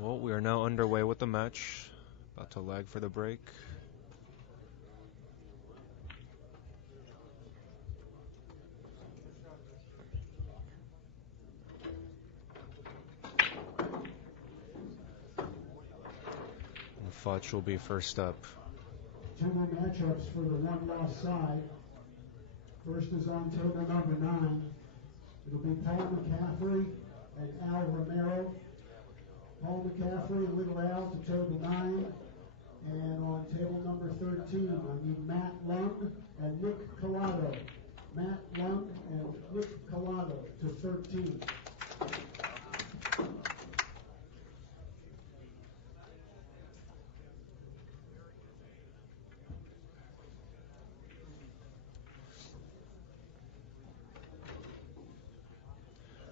Well, we are now underway with the match. About to lag for the break. And Fach will be first up. Two more matchups for the one-loss side. First is on table number 9. It'll be Paul McCaffrey and Al Romero. Paul McCaffrey and Little Al to table 9. And on table number 13, I need Matt Lung and Nick Collado. Matt Lung and Nick Collado to 13.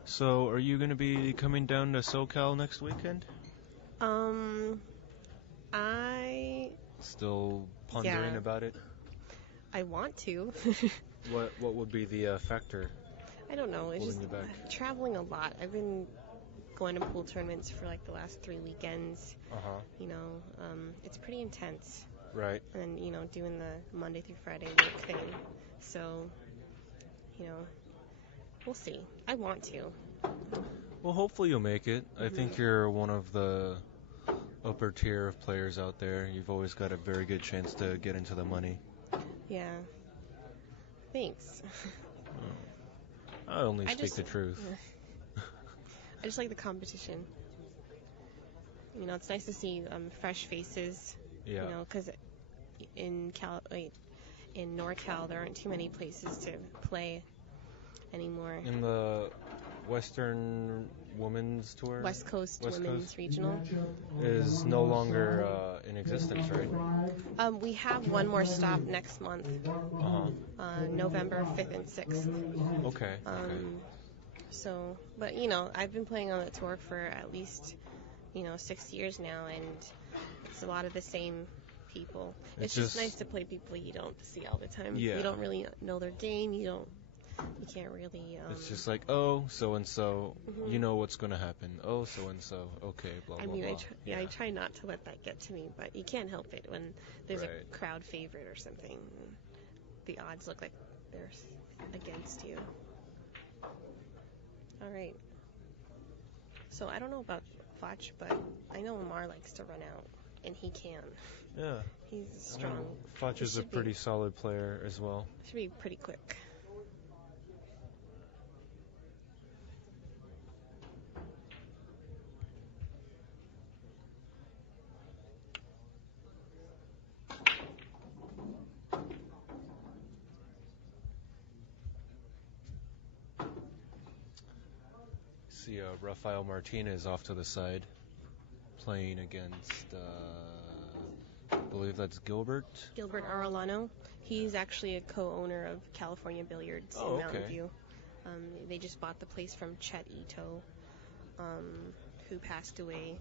So, are you going to be coming down to SoCal next weekend? I Still pondering about it? I want to. What would be the factor? I don't know. It's Holding just you back? traveling a lot. I've been going to pool tournaments for like the last 3 weekends. You know, it's pretty intense. Right. And you know, doing the Monday through Friday work thing. So, you know, we'll see. I want to. Well, hopefully you'll make it. I think you're one of the upper tier of players out there. You've always got a very good chance to get into the money. Yeah. Thanks. I only speak the truth. I just like the competition. You know, it's nice to see fresh faces. Yeah. You know, because in NorCal there aren't too many places to play anymore. In the Western Women's Tour? West Coast Women's Regional is no longer in existence, right? We have one more stop next month. November 5th and 6th. Okay. So, but you know, I've been playing on the tour for at least, 6 years now, and it's a lot of the same people. It's just nice to play people you don't see all the time. Yeah. You don't really know their game. You can't really. It's just like, oh, so and so, you know what's going to happen. Oh, so and so, okay, blah blah blah. I try not to let that get to me, but you can't help it when there's a crowd favorite or something. The odds look like they're against you. All right. So I don't know about Fach, but I know Amar likes to run out, and he can. Yeah. He's strong. Fach is a pretty solid player as well. Should be pretty quick. See Rafael Martinez off to the side, playing against, I believe that's Gilbert Arellano. He's actually a co-owner of California Billiards in Mountain View. They just bought the place from Chet Ito, who passed away.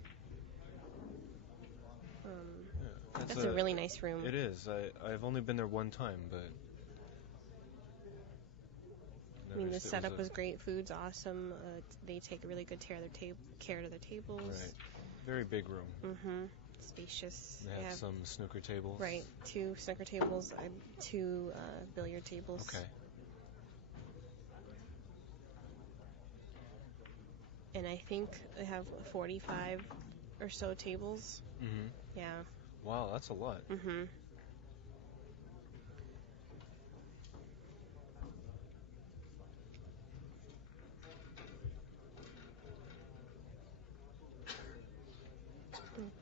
That's a really nice room. It is. I've only been there one time, but... I mean, the setup was great. Food's awesome. They take really good care of their tables. Right. Very big room. Spacious. They have some snooker tables. Right. 2 snooker tables, 2 billiard tables. Okay. And I think they have 45 or so tables. Yeah. Wow, that's a lot.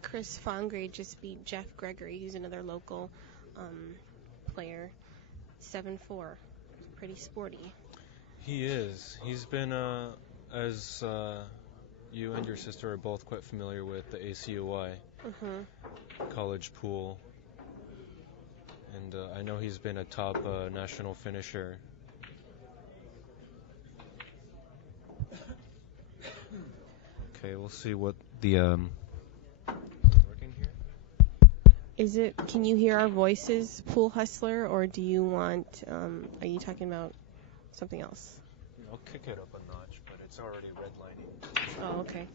Chris Fongre just beat Jeff Gregory, who's another local player, 7-4. Pretty sporty. He is. He's been, as you and your sister are both quite familiar with, the ACUI college pool. And I know he's been a top national finisher. Okay, we'll see what the... Is it? Can you hear our voices, Pool Hustler, or do you want? Are you talking about something else? I'll kick it up a notch, but it's already redlining. Oh, okay.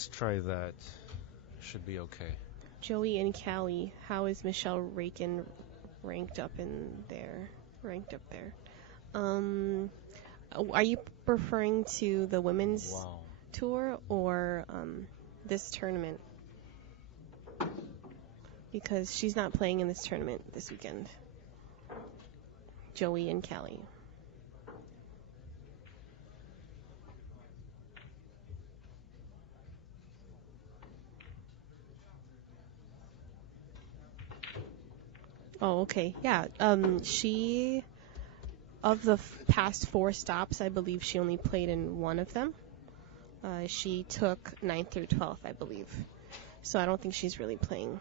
Let's try that. Should be okay. Joey and Callie, how is Michelle Rakin ranked up there? Are you referring to the women's tour or this tournament? Because she's not playing in this tournament this weekend. Joey and Callie. Oh, okay. Yeah. She, of the past 4 stops, I believe she only played in one of them. She took 9th through 12th, I believe. So I don't think she's really playing.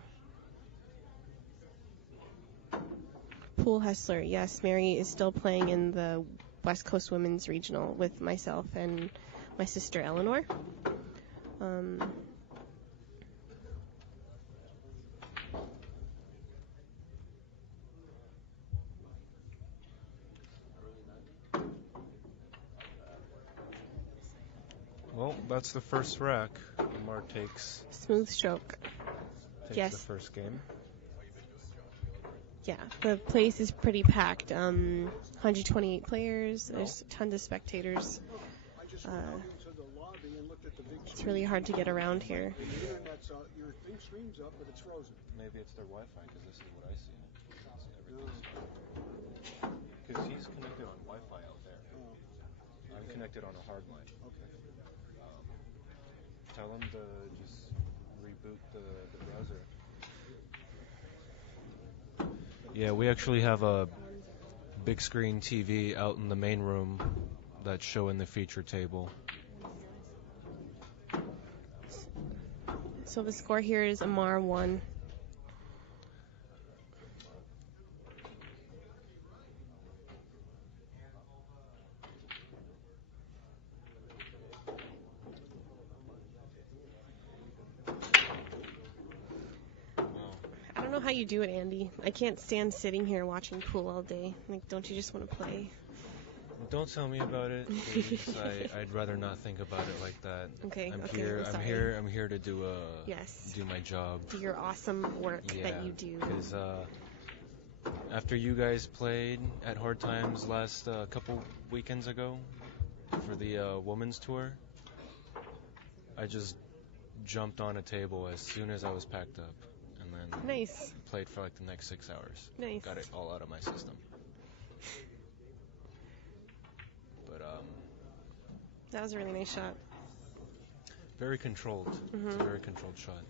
Pool Hustler. Yes, Mary is still playing in the West Coast Women's Regional with myself and my sister Eleanor. Well, that's the first rack. Amar takes smooth stroke. Yes. The first game. Yeah, the place is pretty packed. 128 players. There's tons of spectators. It's really hard to get around here. Maybe it's their Wi-Fi, because this is what I see. Because he's connected on Wi-Fi out there. I'm connected on a hard line. Tell him to just reboot the browser. Yeah, we actually have a big screen TV out in the main room that's showing the feature table. So the score here is Amar 1. I don't know how you do it, Andy. I can't stand sitting here watching pool all day. Like, don't you just want to play? Don't tell me about it, please. I'd rather not think about it like that. Okay. I'm here to do my job. Do your awesome work that you do. Because after you guys played at Hard Times last couple weekends ago for the women's tour, I just jumped on a table as soon as I was packed up, and then played for like the next 6 hours. Nice. Got it all out of my system. That was a really nice shot. Very controlled. Mm-hmm. It's a very controlled shot.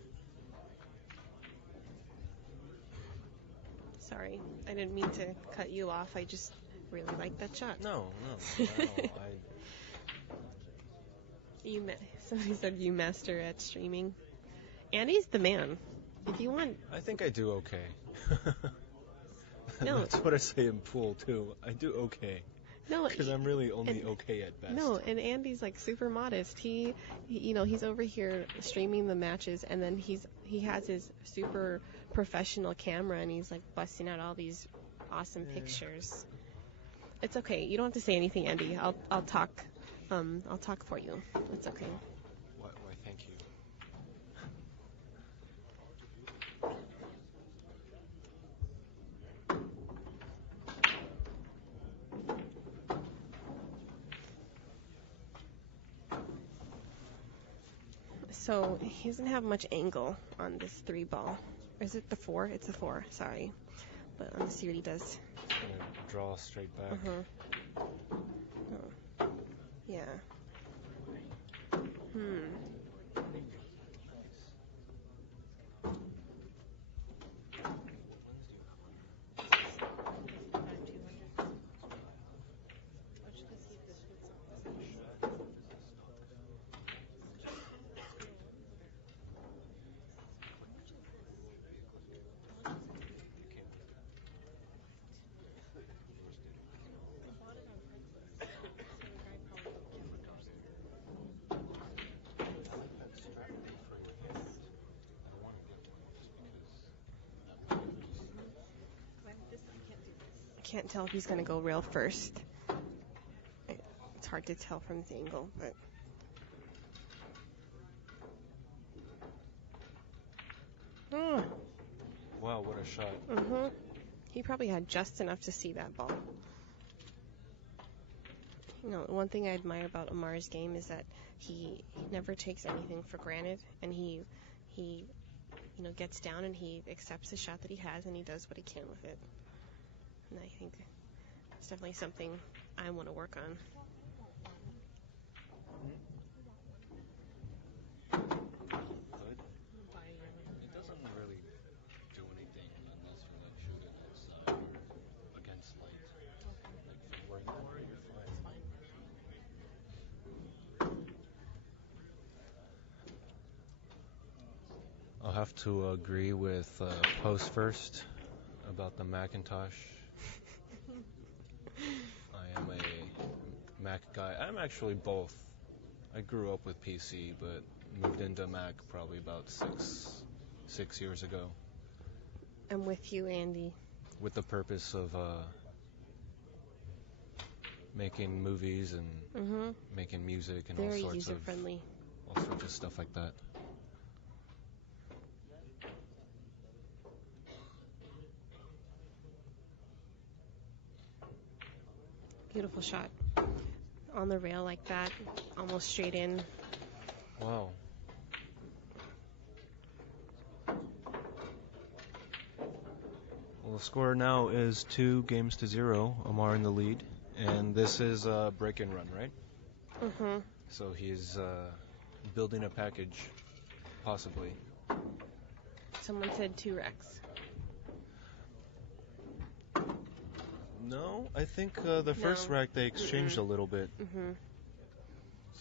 Sorry, I didn't mean to cut you off. I just really like that shot. No. Somebody said you master at streaming. Andy's the man. If you want... I think I do okay. No. That's what I say in pool, too. I do okay. No, because I'm really only okay at best. No, and Andy's like super modest. He's over here streaming the matches, and then he has his super professional camera, and he's like busting out all these awesome pictures. It's okay. You don't have to say anything, Andy. I'll talk. I'll talk for you. It's okay. Why, thank you. So he doesn't have much angle on this 3 ball. Or is it the 4? It's a 4, sorry. But let's see what he does. Draw straight back. Oh. Yeah. Can't tell if he's going to go rail first. It's hard to tell from this angle, but Oh. Wow, what a shot. Mm-hmm. He probably had just enough to see that ball. You know, one thing I admire about Amar's game is that he never takes anything for granted, and he gets down and he accepts the shot that he has and he does what he can with it. And I think it's definitely something I want to work on. Good. It doesn't really do anything unless you like shoot it outside or against light. Like from where you are, you're fine. I'll have to agree with Post first about the Macintosh. I am a Mac guy. I'm actually both. I grew up with PC, but moved into Mac probably about six years ago. I'm with you, Andy. With the purpose of making movies and making music and very all sorts user-friendly. of stuff like that. Beautiful shot. On the rail like that, almost straight in. Wow. Well, the score now is 2-0. Amar in the lead. And this is a break and run, right? Mm-hmm. So he's building a package, possibly. Someone said 2 racks. No, I think the first rack they exchanged a little bit. Mm-hmm.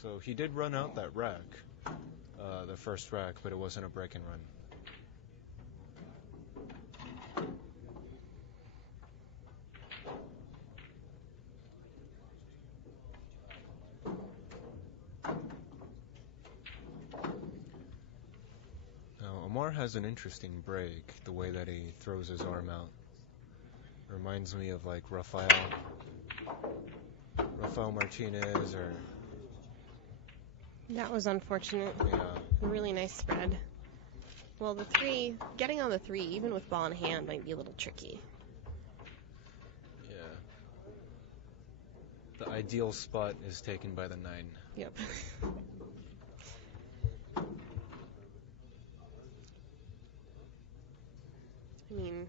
So he did run out that rack, the first rack, but it wasn't a break and run. Now, Amar has an interesting break, the way that he throws his arm out. Reminds me of like Rafael Martinez or... That was unfortunate. Yeah. A really nice spread. Well, getting on the 3, even with ball in hand, might be a little tricky. Yeah. The ideal spot is taken by the 9. Yep. I mean...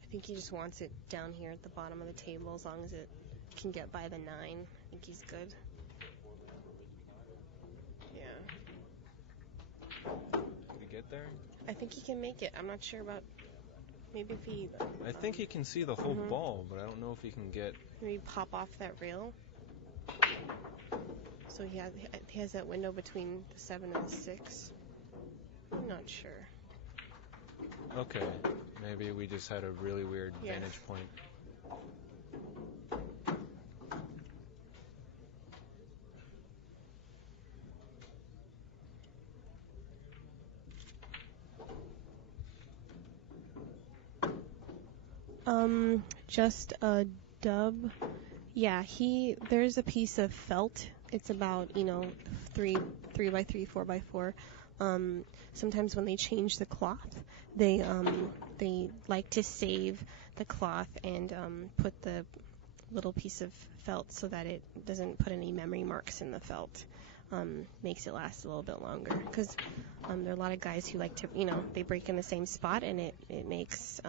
I think he just wants it down here at the bottom of the table as long as it can get by the 9. I think he's good. Yeah. Did he get there? I think he can make it. I'm not sure about maybe if he... I think he can see the whole ball, but I don't know if he can get... Maybe pop off that rail. So he has that window between the 7 and the 6. I'm not sure. Okay, maybe we just had a really weird vantage point. Just a dub. Yeah, there's a piece of felt. It's about, 3 by 3, 4 by 4. Sometimes when they change the cloth, they like to save the cloth and put the little piece of felt so that it doesn't put any memory marks in the felt. Makes it last a little bit longer because there are a lot of guys who like to, they break in the same spot and it makes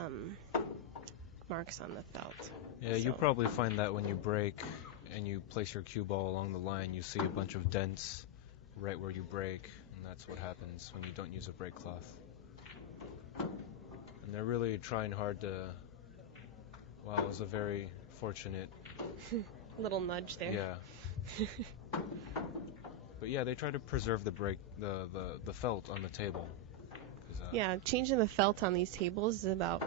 marks on the felt. Yeah, you probably find that when you break and you place your cue ball along the line, you see a bunch of dents right where you break, and that's what happens when you don't use a break cloth. And they're really trying hard to... Wow, it was a very fortunate... little nudge there. Yeah. But yeah, they try to preserve the felt on the table. Yeah, changing the felt on these tables is about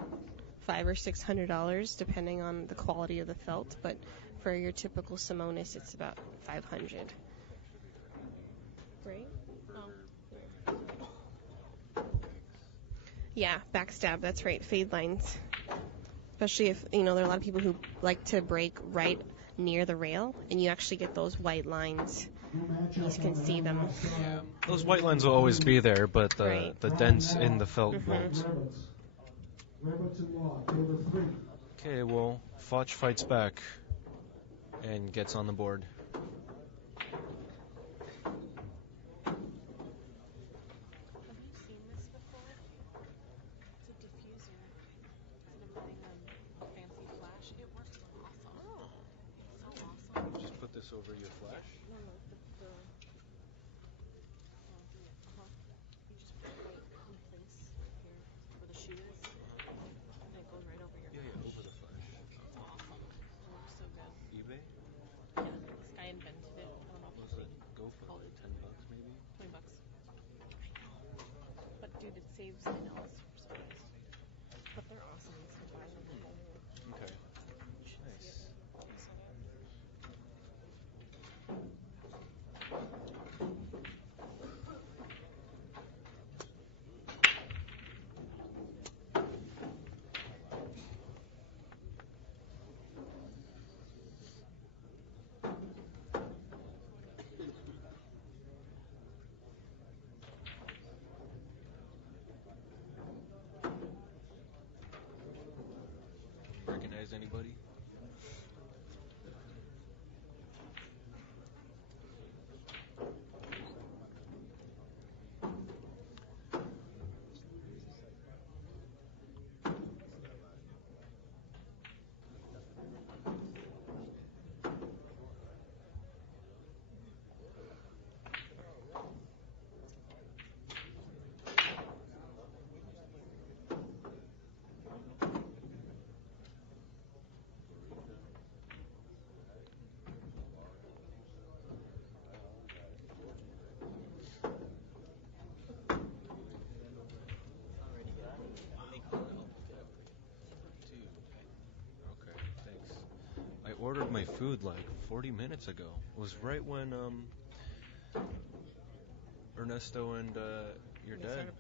$500 or $600, depending on the quality of the felt. But for your typical Simonis, it's about $500. Right? Oh. Yeah, backstab. That's right. Fade lines. Especially if there are a lot of people who like to break right near the rail, and you actually get those white lines. You can see them. Yeah, those white lines will always be there, but the dents in the felt won't. Okay, well, Fach fights back and gets on the board. Just put this over your flash. No, you just put it right in place here where the shoe is, and it goes right over your Yeah, over the flash. It's awesome. It works so good. eBay? Yeah, this guy invented it. I don't know What does it go for? Like $10 maybe? $20. But dude, it saves, I know, it's super surprised. But they're awesome. You can buy them. Okay. Nice. Recognize anybody? Ordered my food like 40 minutes ago. It was right when Ernesto and your dad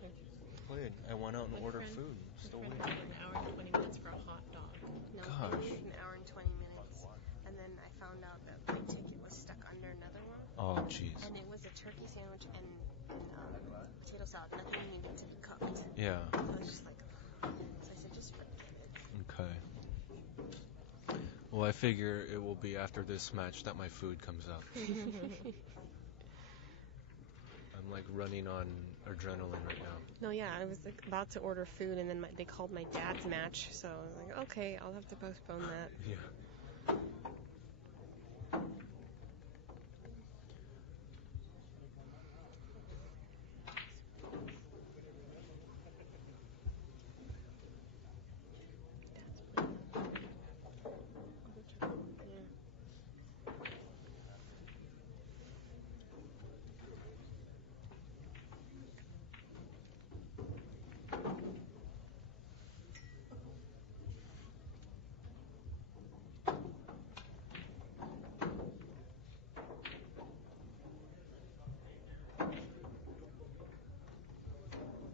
played. I went out and ordered food. Still waiting. An hour and 20 minutes for a hot dog. No, Gosh. an hour and 20 minutes. And then I found out that my ticket was stuck under another one. Oh, jeez. And it was a turkey sandwich and potato salad. Nothing needed to be cooked. Yeah. So I was just like, so I said, just forget it. Okay. Well, I figure it will be after this match that my food comes out. I'm like running on adrenaline right now. No, yeah, I was like, about to order food, and then they called my dad's match, so I was like, okay, I'll have to postpone that. Yeah.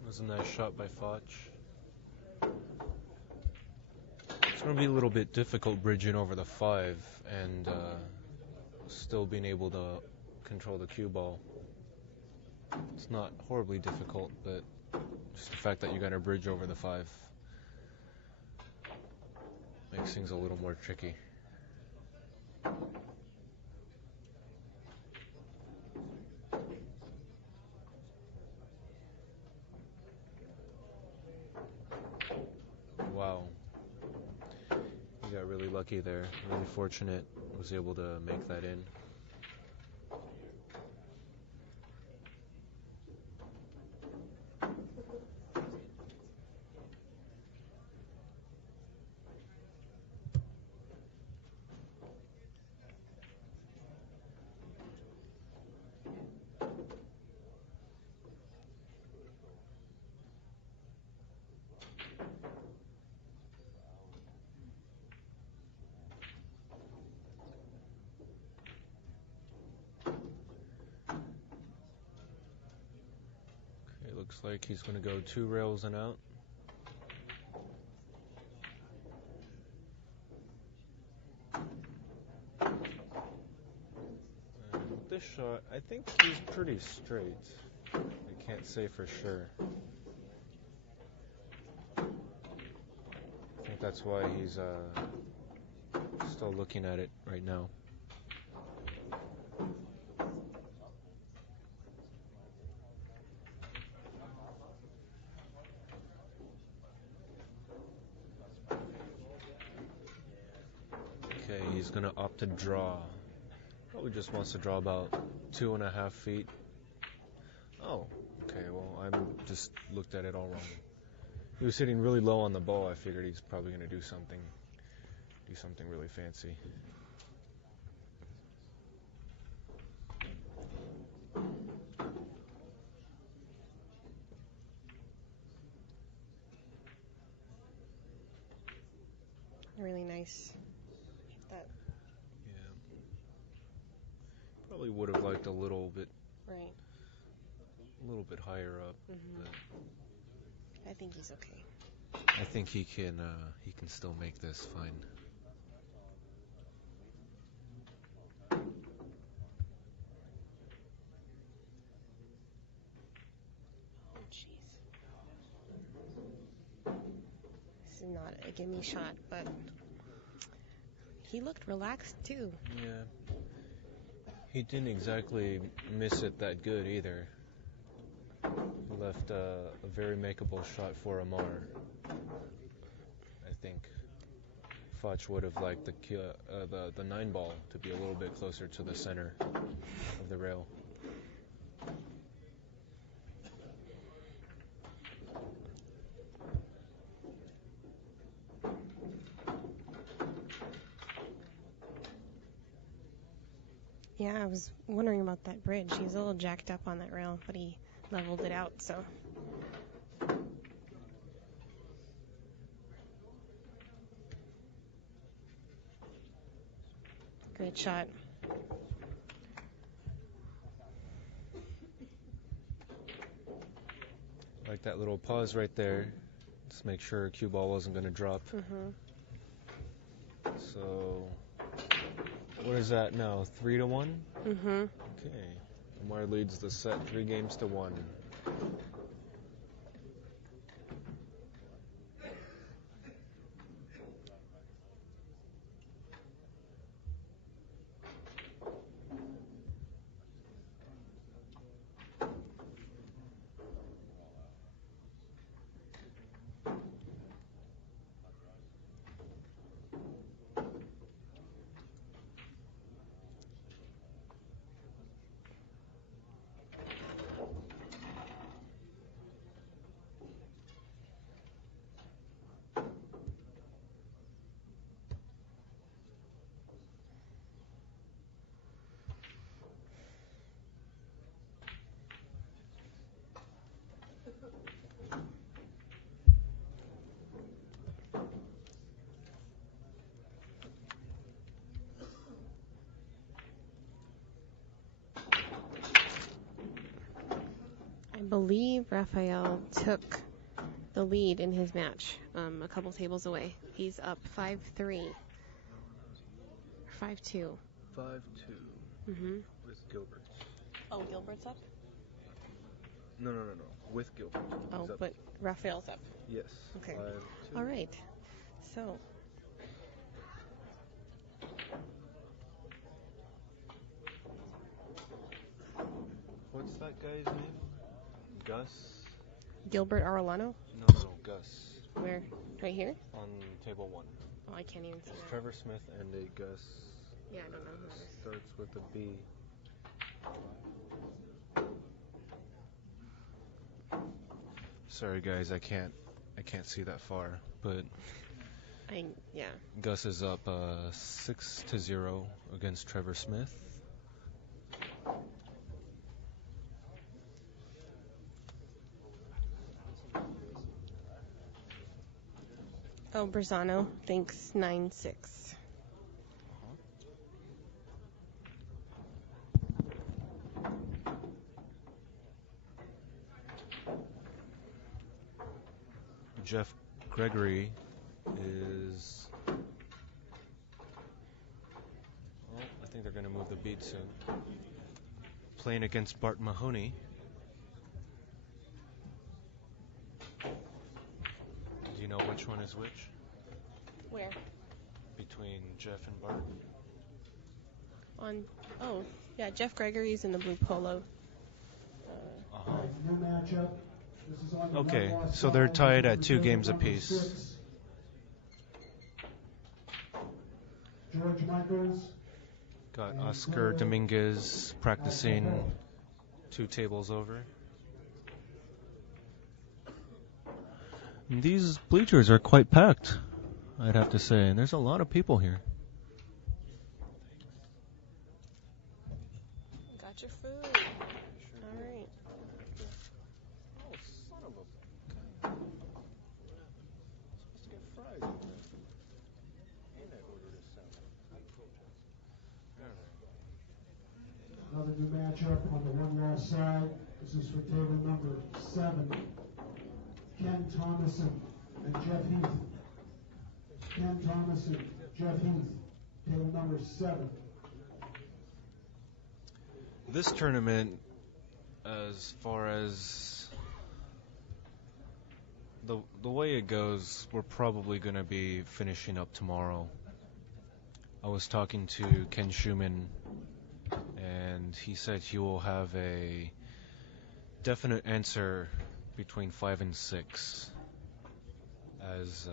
It was a nice shot by Fach. It's going to be a little bit difficult bridging over the 5 and still being able to control the cue ball. It's not horribly difficult, but just the fact that you got to bridge over the 5 makes things a little more tricky. Wow. You got really lucky there. Really fortunate. Was able to make that in. Looks like he's going to go 2 rails and out. shot, I think he's pretty straight. I can't say for sure. I think that's why he's still looking at it right now. Okay, he's gonna opt to draw. Probably just wants to draw about 2.5 feet. Oh, okay, well, I just looked at it all wrong. He was hitting really low on the ball. I figured he's probably gonna do something really fancy. Really nice. That. Yeah. Probably would have liked a little bit. Right. A little bit higher up. Mm-hmm. But I think he's okay. I think he can still make this fine. Oh, jeez. This is not a gimme shot, but he looked relaxed too. Yeah. He didn't exactly miss it that good either. He left a very makeable shot for Amar. I think Fach would have liked the 9 ball to be a little bit closer to the center of the rail. Yeah, I was wondering about that bridge. He was a little jacked up on that rail, but he leveled it out, so. Great shot. Like that little pause right there. Just make sure cue ball wasn't going to drop. Mm-hmm. So, what is that now? 3-1? Mm-hmm. Okay. Amar leads the set 3-1. I believe Raphael took the lead in his match a couple tables away. He's up 5-3. 5-2. 5-2. Mm-hmm. With Gilbert. Oh, Gilbert's up? No. With Gilbert. Oh, but Raphael's up. Yes. Okay. 5-2. All right. So. What's that guy's name? Gus? Gilbert Arellano? No, Gus. Where? Right here? On table 1. Oh, I can't even see It's that. Trevor Smith and a Gus. Yeah, I don't know who that is. Starts with a B. Sorry guys, I can't see that far, but Yeah. Gus is up 6-0 against Trevor Smith. Oh, Berzano thinks 9-6. Jeff Gregory is... Oh, I think they're going to move the beat soon. playing against Bart Mahoney. Do you know which one is which? Where? Between Jeff and Bart? Yeah, Jeff Gregory's in the blue polo. New matchup. This is on the Okay, one-loss so they're side. tied This at is 2 for games table number apiece. 6. George Michaels. Got Oscar Dominguez practicing 2 tables over. And these bleachers are quite packed, I'd have to say, and there's a lot of people here. Got your food. All right. Oh, son of a... I'm supposed to get fries in there. And I ordered a salad. Another new matchup on the one-loss side. This is for table number 7. Ken Thomason and Jeff Heath. Ken Thomason, Jeff Heath, table number 7. This tournament, as far as the way it goes, we're probably going to be finishing up tomorrow. I was talking to Ken Schumann, and he said he will have a definite answer between 5 and 6 as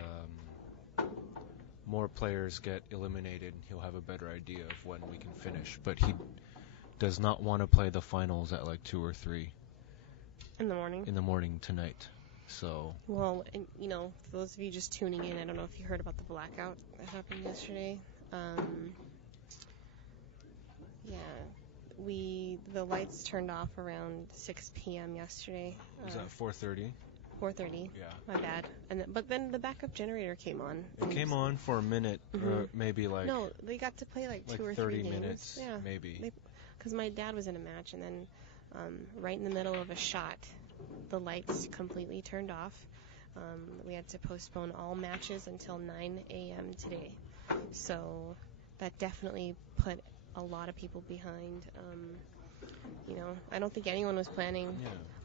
more players get eliminated. He'll have a better idea of when we can finish, but he does not want to play the finals at like 2 or 3 In the morning tonight. So Well, and, for those of you just tuning in, I don't know if you heard about the blackout that happened yesterday. The lights turned off around 6 p.m. yesterday. was that 4:30? 4:30. Yeah. My bad. But then the backup generator came on. It came on for a minute, or maybe like No, they got to play like 2 or 3 30 games. minutes, Yeah. maybe. Because my dad was in a match, and then right in the middle of a shot, the lights completely turned off. We had to postpone all matches until 9 a.m. today. So that definitely put a lot of people behind. I don't think anyone was planning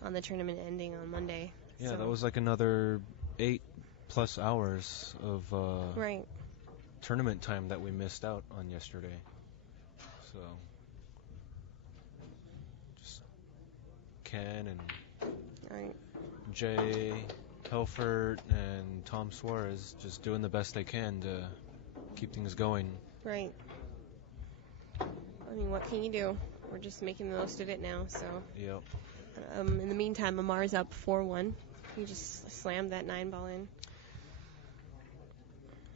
on the tournament ending on Monday. Yeah, so. that was like another 8+ hours of Right. tournament time that we missed out on yesterday. So just Ken and Right. Jay Telford and Tom Suarez just doing the best they can to keep things going. Right. I mean, what can you do? We're just making the most of it now, so. Yep. In the meantime, Amar's up 4-1. He just slammed that 9-ball in.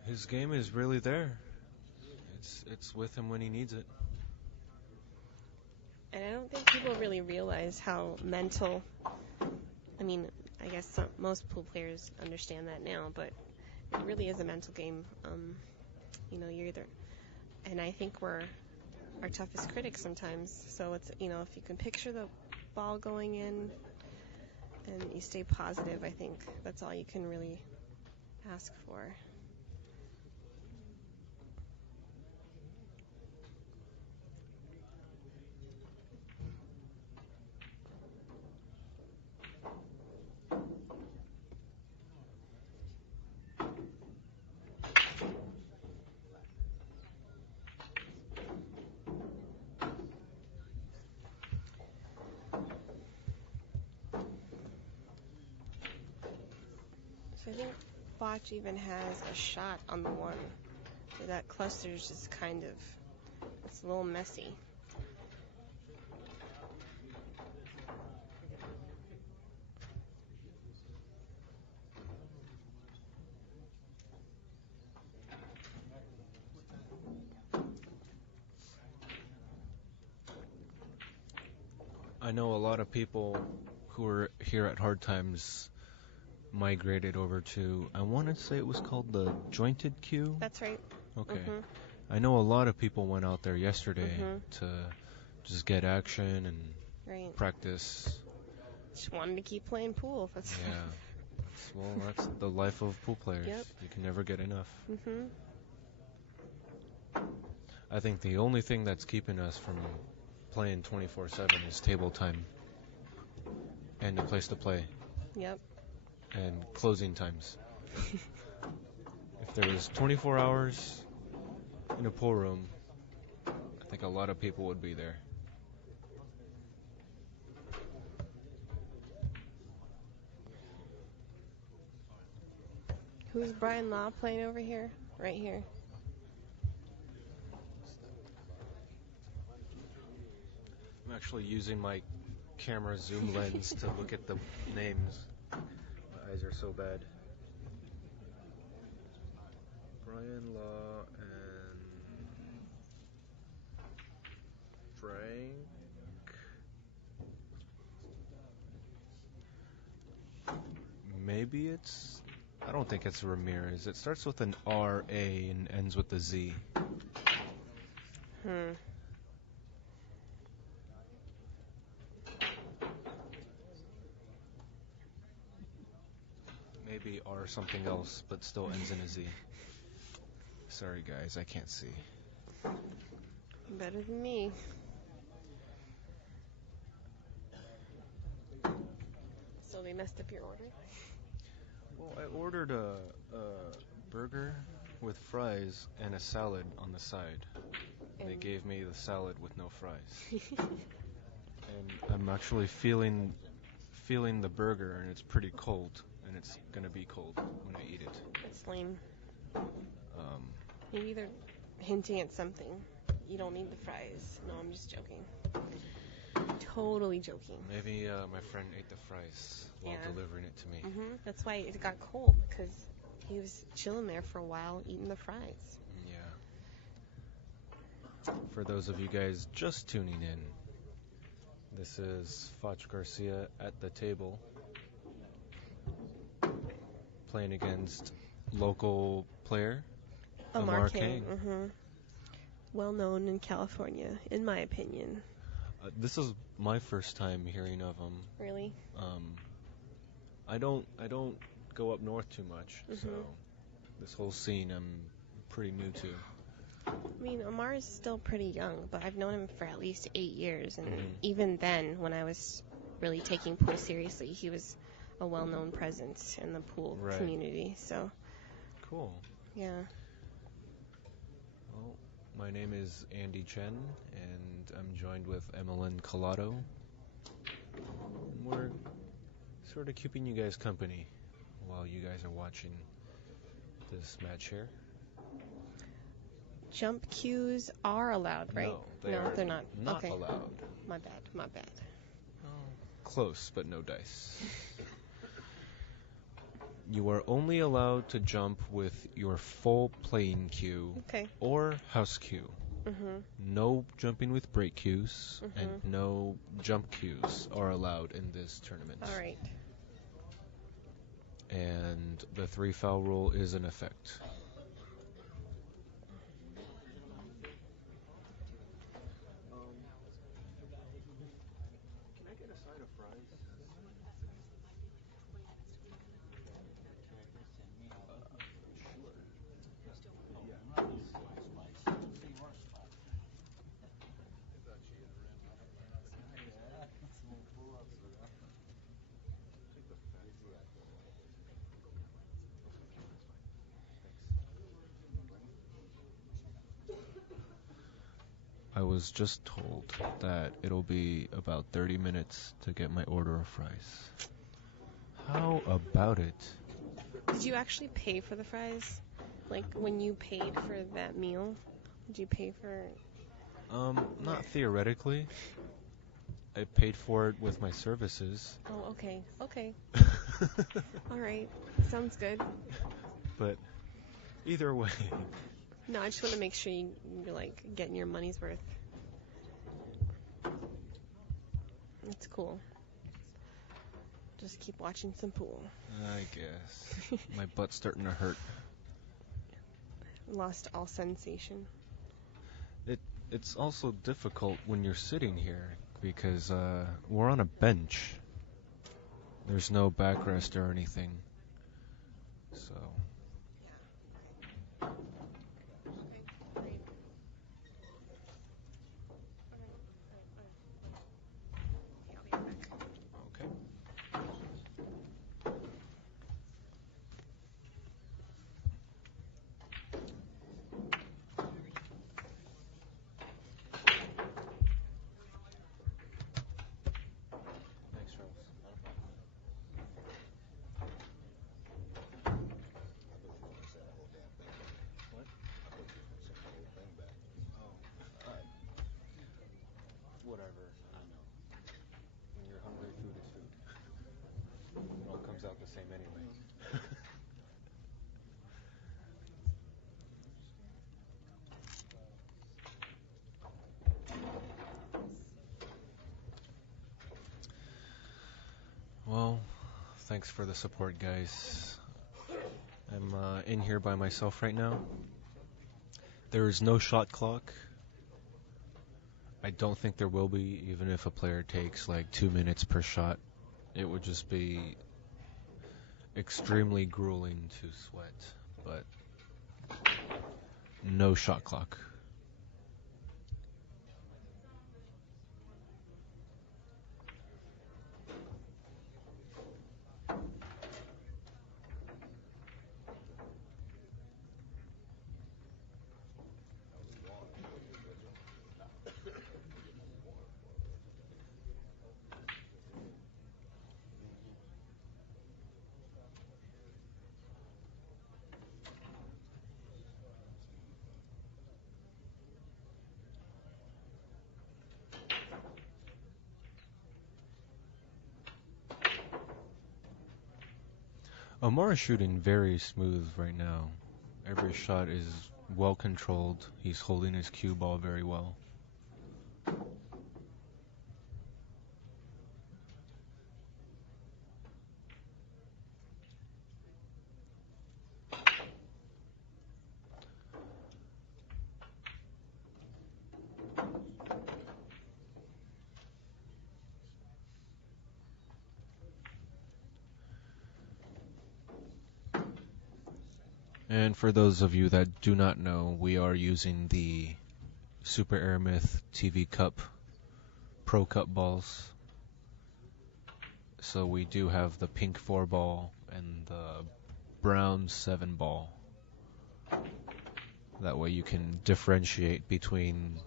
His game is really there. It's with him when he needs it. And I don't think people really realize how mental. I mean, I guess most pool players understand that now, but it really is a mental game. You're either, and I think we're our toughest critics sometimes. So it's if you can picture the ball going in and you stay positive, I think that's all you can really ask for. So I think Fach even has a shot on the 1. So that cluster's just it's a little messy. I know a lot of people who are here at Hard Times migrated over to, I want to say it was called the jointed queue. That's right. Okay. Mm-hmm. I know a lot of people went out there yesterday to just get action and practice. Just wanted to keep playing pool. That's That's the life of pool players. Yep. You can never get enough. Mm-hmm. I think the only thing that's keeping us from playing 24/7 is table time and a place to play. Yep. And closing times. If there was 24 hours in a pool room, I think a lot of people would be there. Who's Brian Law playing over here? Right here. I'm actually using my camera zoom lens to look at the names. My eyes are so bad. Brian Law and Frank. Maybe it's... I don't think it's Ramirez. It starts with an R-A and ends with a Z. Maybe R something else, but still ends in a Z. Sorry guys, I can't see. Better than me. So they messed up your order? Well, I ordered a burger with fries and a salad on the side. They gave me the salad with no fries. And I'm actually feeling the burger, and it's pretty cold, and it's gonna be cold when I eat it. That's lame. Maybe they're hinting at something. You don't need the fries. No, I'm just joking. Totally joking. Maybe my friend ate the fries while delivering it to me. That's why it got cold, because he was chilling there for a while eating the fries. Yeah. For those of you guys just tuning in, this is Fach Garcia at the table, playing against local player Amar Kang. Well known in California, in my opinion. This is my first time hearing of him. Really? I don't go up north too much, so this whole scene I'm pretty new to. I mean, Amar is still pretty young, but I've known him for at least 8 years, and even then, when I was really taking pool seriously, he was a well-known presence in the pool community. So. Cool. Yeah. Well, my name is Andy Chen, and I'm joined with Emmeline Collado. We're sort of keeping you guys company while you guys are watching this match here. Jump cues are allowed, right? No, they're not. Not allowed. My bad. Close, but no dice. You are only allowed to jump with your full playing cue or house cue. No jumping with break cues, and no jump cues are allowed in this tournament. All right. And the 3-foul rule is in effect. Can I get a side of fries? I was just told that it'll be about 30 minutes to get my order of fries. How about it? Did you actually pay for the fries? Like, when you paid for that meal, did you pay for... Not theoretically. I paid for it with my services. Oh, okay. All right. Sounds good. But either way... No, I just want to make sure you're, like, getting your money's worth. That's cool. Just keep watching some pool. I guess. My butt's starting to hurt. Lost all sensation. It's also difficult when you're sitting here because we're on a bench. There's no backrest or anything. So... Thanks for the support, guys. I'm in here by myself right now. There is no shot clock. I don't think there will be, even if a player takes like 2 minutes per shot. It would just be extremely grueling to sweat, but no shot clock. Amar is shooting very smooth right now. Every shot is well controlled. He's holding his cue ball very well. And for those of you that do not know, we are using the Super Airmyth TV Cup Pro Cup balls. So we do have the pink 4 ball and the brown 7 ball. That way you can differentiate between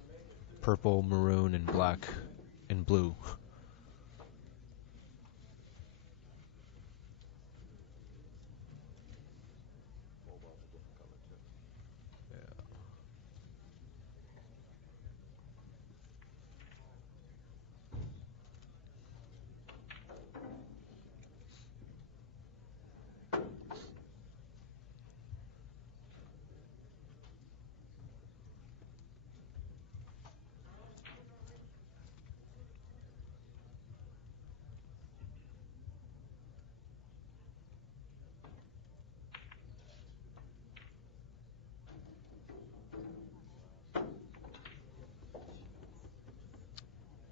purple, maroon, and black and blue.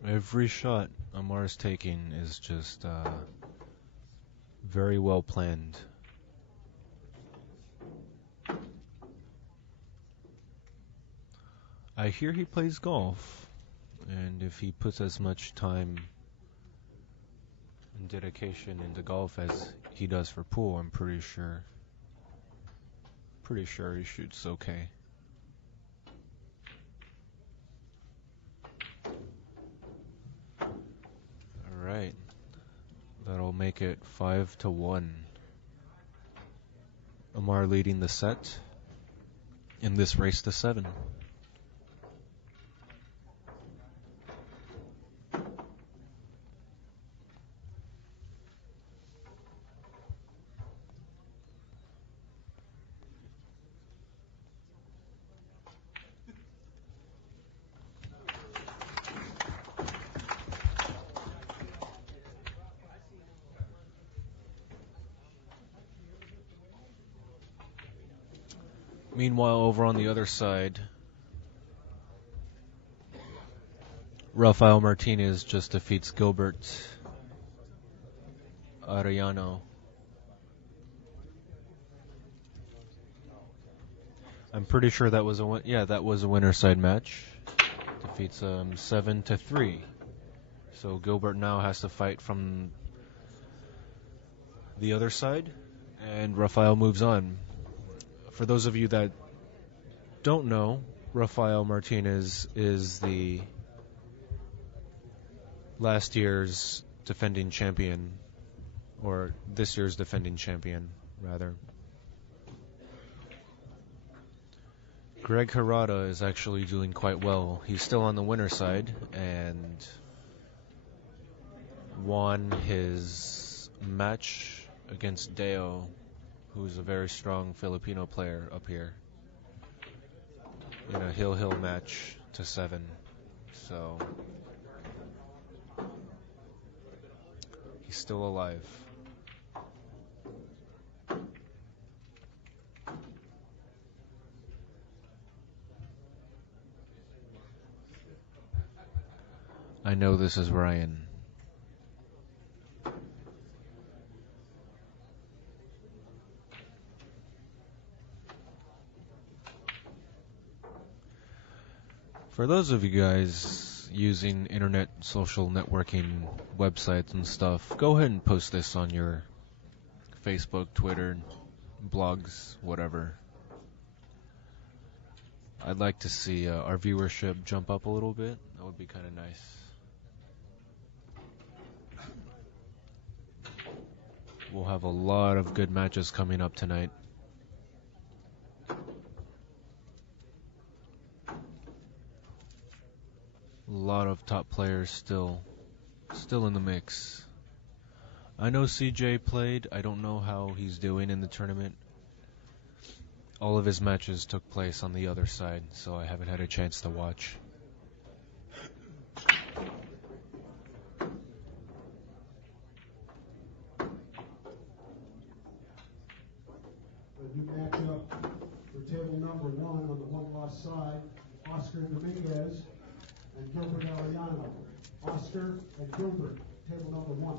Every shot Amar's taking is just very well planned. I hear he plays golf, and if he puts as much time and dedication into golf as he does for pool, I'm pretty sure he shoots okay. Alright. That'll make it 5-1. Amar leading the set in this race to 7. Meanwhile, over on the other side, Rafael Martinez just defeats Gilbert Arellano. I'm pretty sure that was a winner side match. Defeats 7-3. So Gilbert now has to fight from the other side, and Rafael moves on. For those of you that don't know, Rafael Martinez is the last year's defending champion, or this year's defending champion, rather. Greg Harada is actually doing quite well. He's still on the winner's side and won his match against Deo, who's a very strong Filipino player up here, in a hill match to 7. So he's still alive. I know this is Ryan. For those of you guys using internet social networking websites and stuff, go ahead and post this on your Facebook, Twitter, blogs, whatever. I'd like to see our viewership jump up a little bit. That would be kind of nice. We'll have a lot of good matches coming up tonight. A lot of top players still in the mix. I know CJ played. I don't know how he's doing in the tournament. All of his matches took place on the other side, so I haven't had a chance to watch. A new matchup for table number 1 on the one-loss side, Oscar Dominguez and Gilbert Arellano. Oscar and Gilbert, table number 1.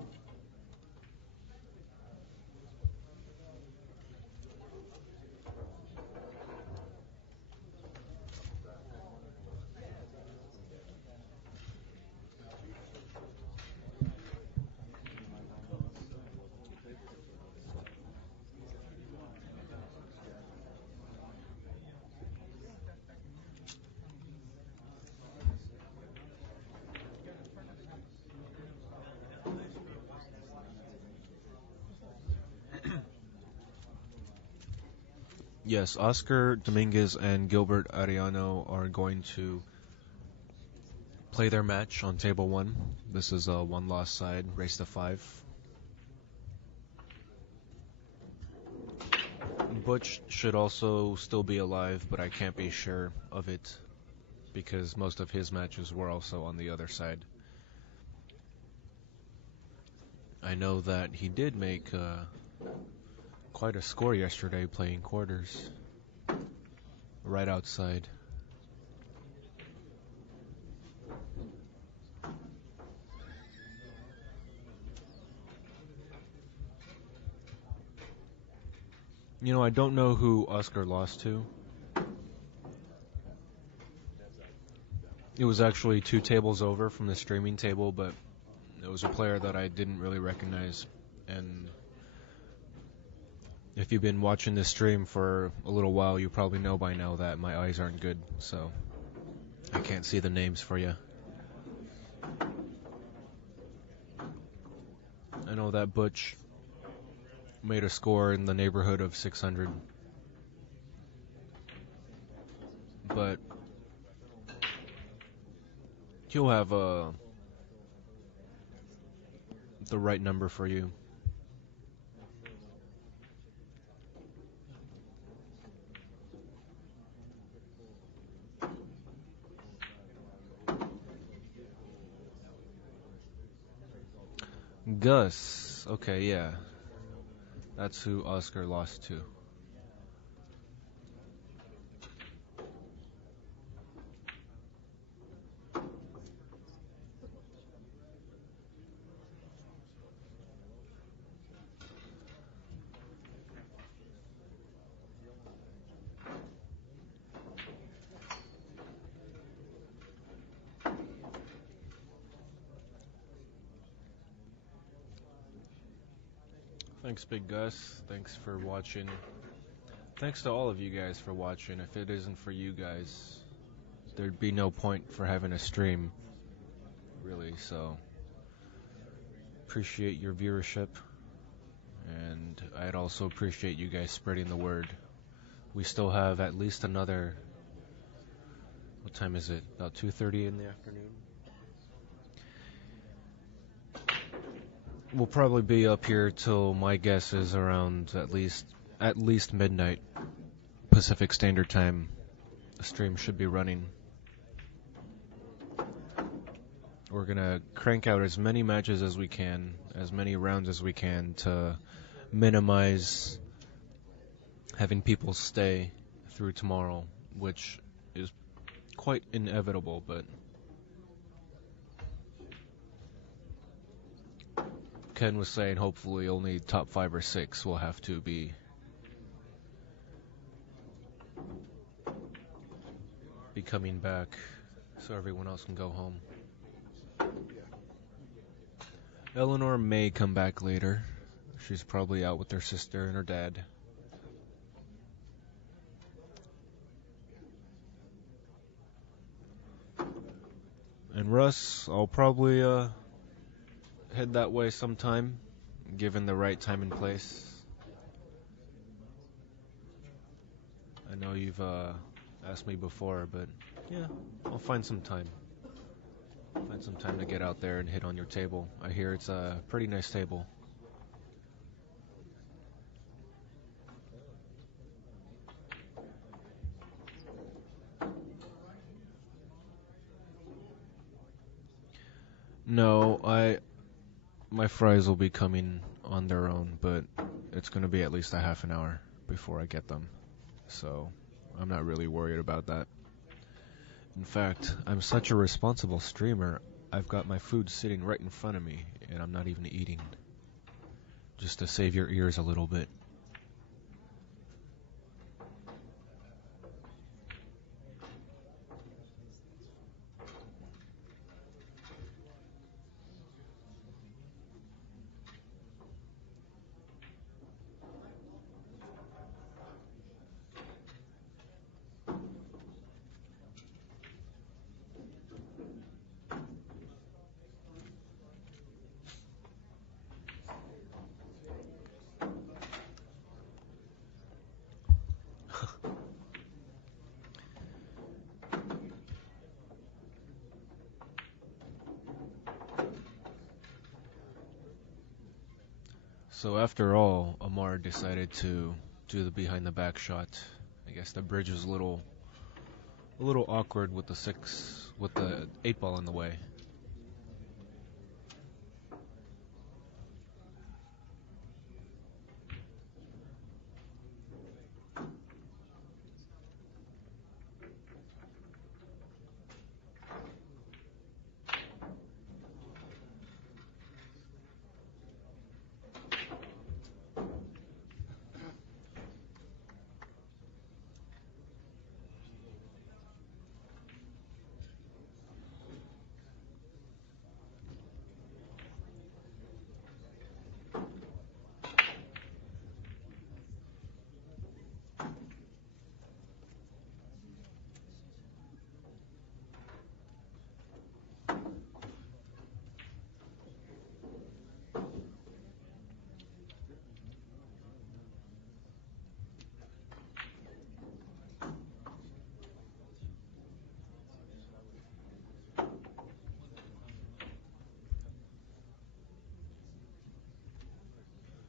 Yes, Oscar Dominguez and Gilbert Arellano are going to play their match on table 1. This is a one-loss side, race to 5. Butch should also still be alive, but I can't be sure of it because most of his matches were also on the other side. I know that he did make quite a score yesterday playing quarters right outside. You know, I don't know who Oscar lost to. It was actually 2 tables over from the streaming table, but it was a player that I didn't really recognize. And if you've been watching this stream for a little while, you probably know by now that my eyes aren't good, so I can't see the names for you. I know that Butch made a score in the neighborhood of 600, but he'll have the right number for you. Gus. Okay, yeah. That's who Oscar lost to. Thanks, Big Gus. Thanks for watching. Thanks to all of you guys for watching. If it isn't for you guys, there'd be no point for having a stream, really. So, appreciate your viewership, and I'd also appreciate you guys spreading the word. We still have at least another, what time is it? About 2:30 in the afternoon? We'll probably be up here till my guess is around at least midnight Pacific Standard Time. The stream should be running. We're gonna crank out as many matches as we can, as many rounds as we can to minimize having people stay through tomorrow, which is quite inevitable, but Ken was saying hopefully only top 5 or 6 will have to be coming back so everyone else can go home. Eleanor may come back later. She's probably out with her sister and her dad. And Russ, I'll probably head that way sometime, given the right time and place. I know you've asked me before, but yeah, I'll find some time. Find some time to get out there and hit on your table. I hear it's a pretty nice table. No, my fries will be coming on their own, but it's going to be at least a half an hour before I get them. So I'm not really worried about that. In fact, I'm such a responsible streamer, I've got my food sitting right in front of me, and I'm not even eating. Just to save your ears a little bit. So after all, Amar decided to do the behind the back shot. I guess the bridge was a little awkward with the 8 ball in the way.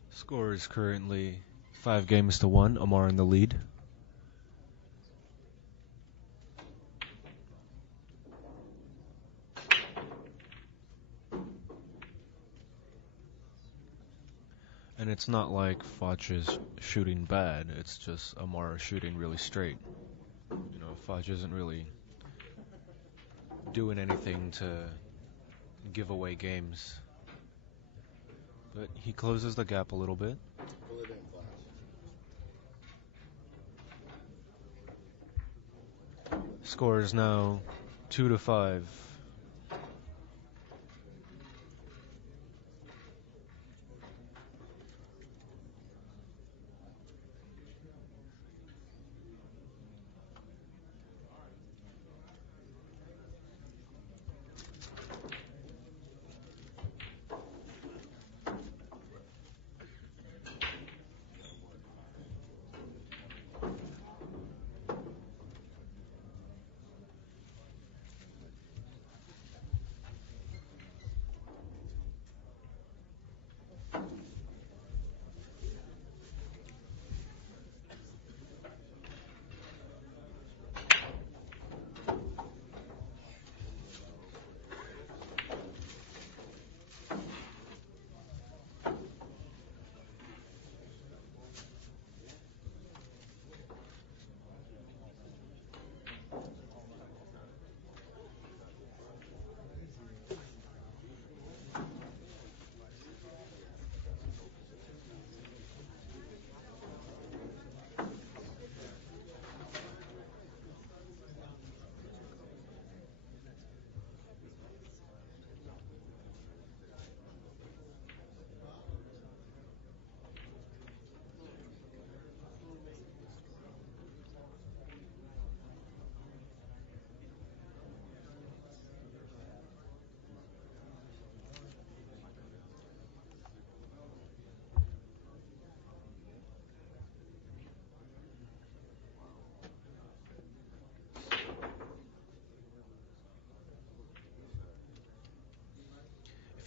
Score is currently 5-1, Amar in the lead. And it's not like Fach is shooting bad, it's just Amar shooting really straight. You know, Fach isn't really doing anything to give away games. But he closes the gap a little bit. Score is now 2-5.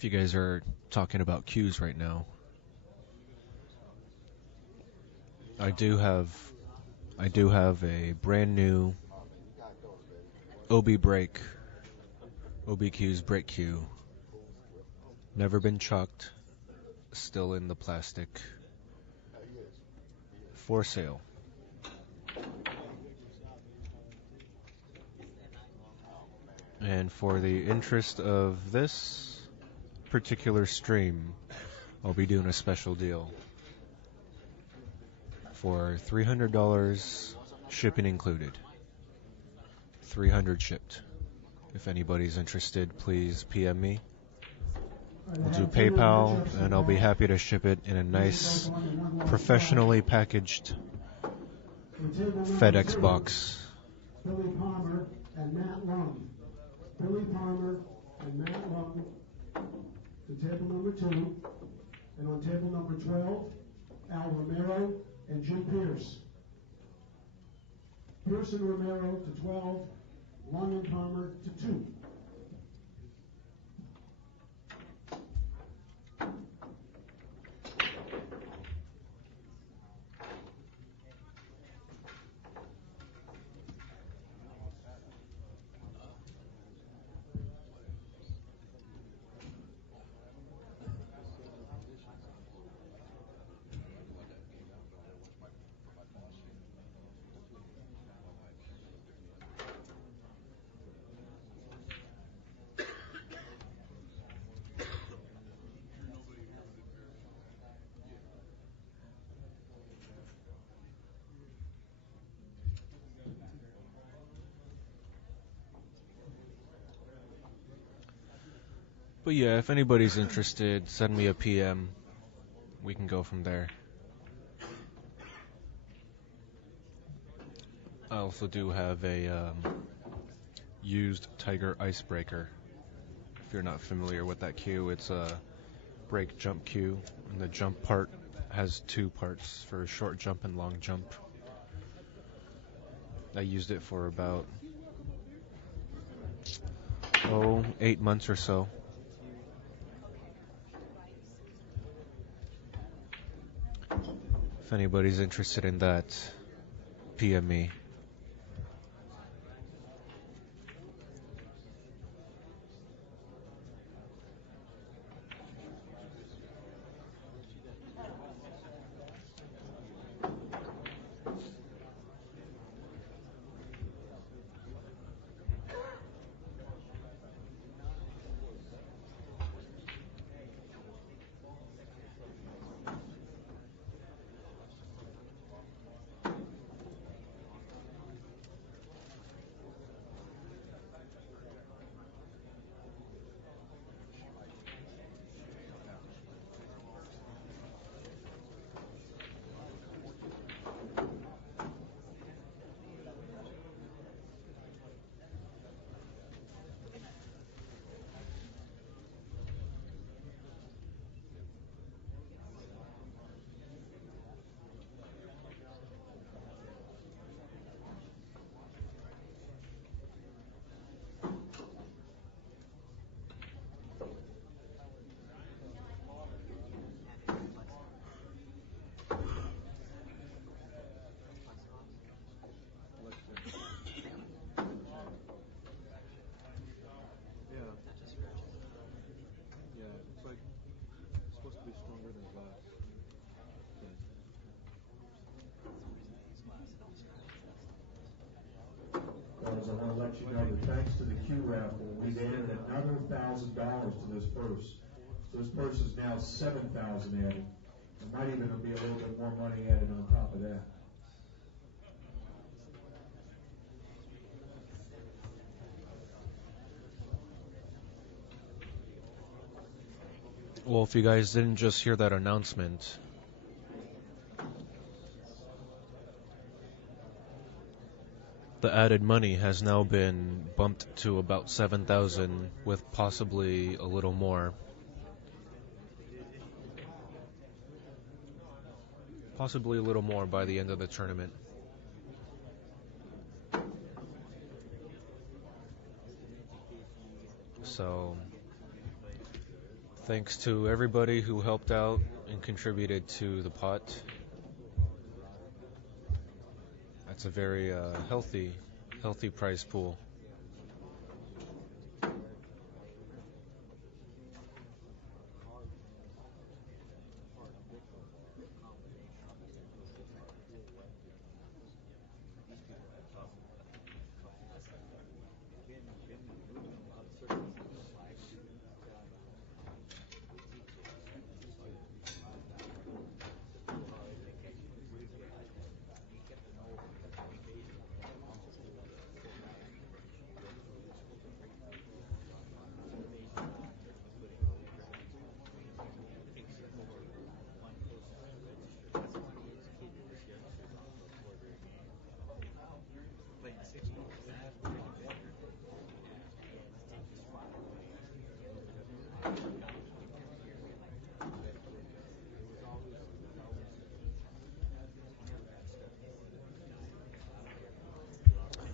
if you guys are talking about cues right now, I do have a brand new OB cues brake cue. Never been chucked, still in the plastic, for sale. And for the interest of this particular stream, I'll be doing a special deal for $300 shipping included. 300 shipped. If anybody's interested, please PM me. We'll do PayPal, and I'll be happy to ship it in a nice, professionally packaged FedEx box. Billy Palmer and Matt Lung. Billy Palmer and Matt Lung to table number 2. And on table number 12, Al Romero and Jim Pierce. Pierce and Romero to 12, Lung and Palmer to 2. But yeah, if anybody's interested, send me a PM. We can go from there. I also do have a used Tiger icebreaker. If you're not familiar with that cue, it's a brake jump cue, and the jump part has 2 parts for short jump and long jump. I used it for about 8 months or so. If anybody's interested in that, PM me. Guys, I want to let you know that thanks to the Q raffle, we've added another $1,000 to this purse. So this purse is now $7,000 added. There might even be a little bit more money added on top of that. Well, if you guys didn't just hear that announcement, the added money has now been bumped to about 7,000, with possibly a little more. Possibly a little more by the end of the tournament. So Thanks to everybody who helped out and contributed to the pot. That's a very healthy prize pool.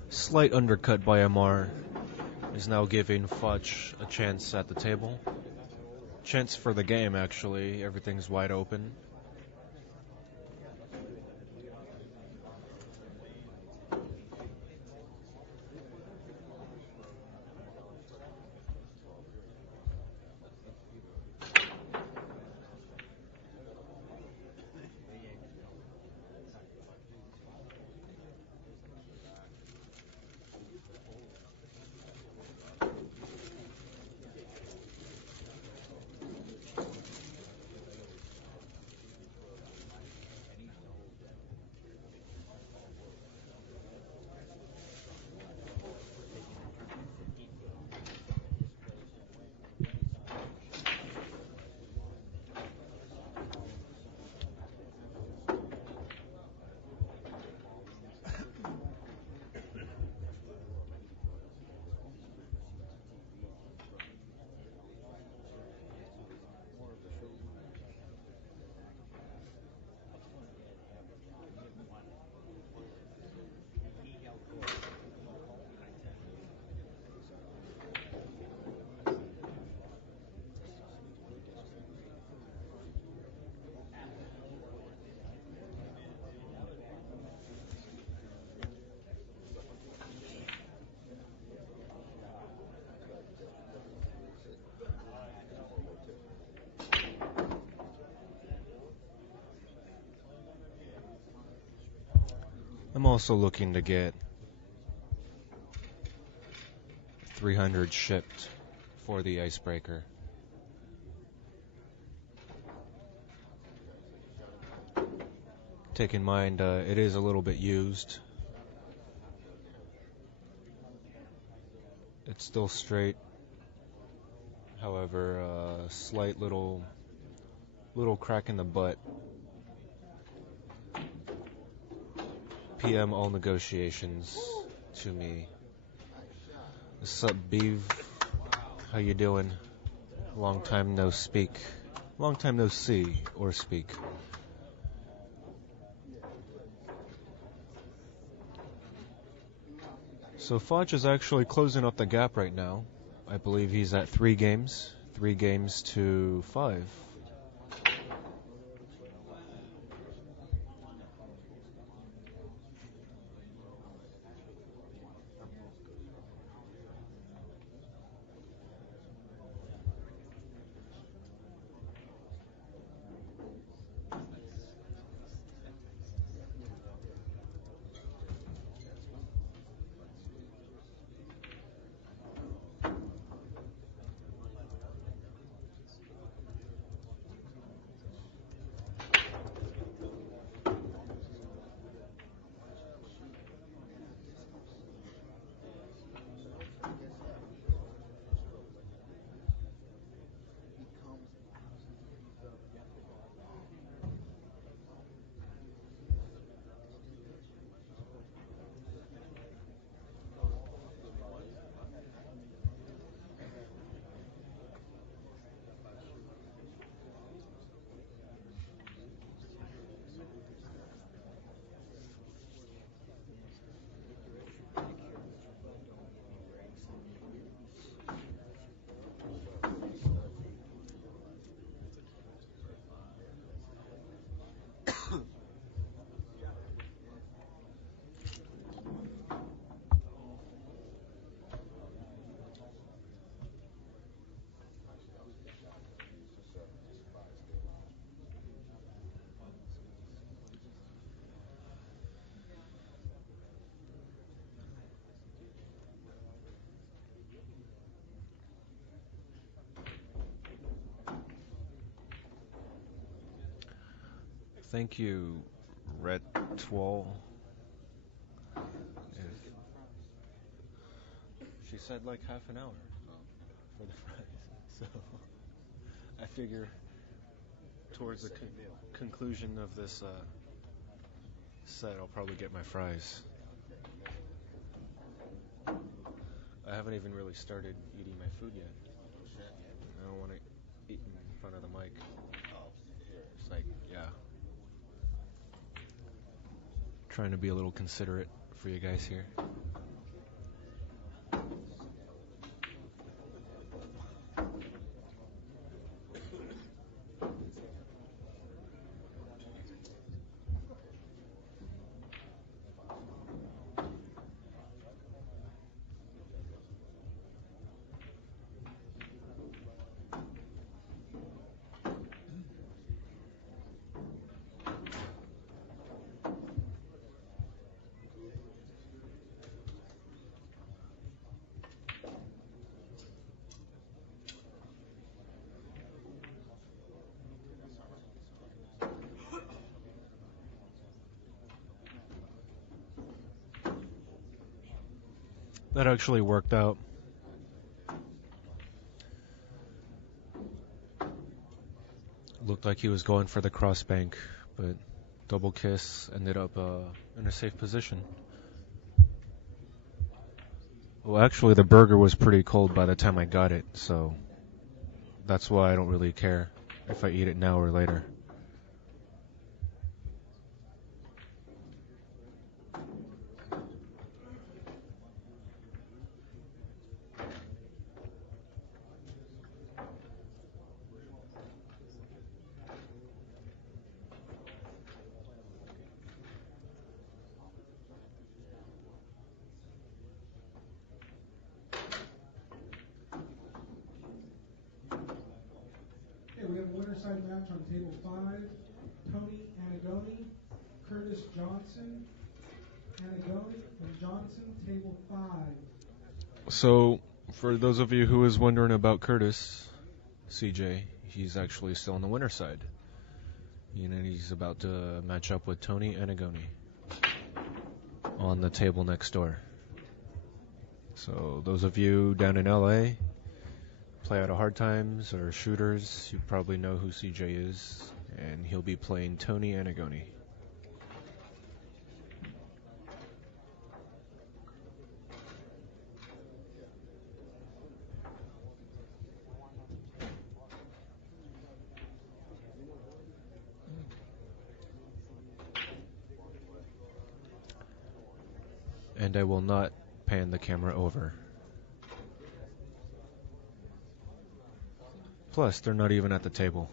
Slight undercut by Amar is now giving Fach a chance at the table. Chance for the game, actually. Everything's wide open. I'm also looking to get 300 shipped for the icebreaker. Take in mind, it is a little bit used. It's still straight. However, slight little crack in the butt. PM all negotiations to me. What's up, Beav? How you doing? Long time no speak. Long time no see or speak. So Fach is actually closing up the gap right now. I believe he's at 3 games. 3 games to 5. Thank you, Red Twall. She said like half an hour for the fries. So I figure towards the conclusion of this set, I'll probably get my fries. I haven't even really started eating my food yet. I don't want to eat in front of the mic. It's like, yeah. Trying to be a little considerate for you guys here. That actually worked out. Looked like he was going for the crossbank, but double kiss ended up in a safe position. Well, actually, the burger was pretty cold by the time I got it, so that's why I don't really care if I eat it now or later. We have a winner side match on table 5. Tony Anagoni, Curtis Johnson. Anagoni and Johnson, table 5. So, for those of you who is wondering about Curtis, CJ, he's actually still on the winner side. He's about to match up with Tony Anagoni on the table next door. So, those of you down in LA, play out of hard times or shooters, you probably know who CJ is, and he'll be playing Tony Anagoni. And I will not pan the camera over. Plus, they're not even at the table.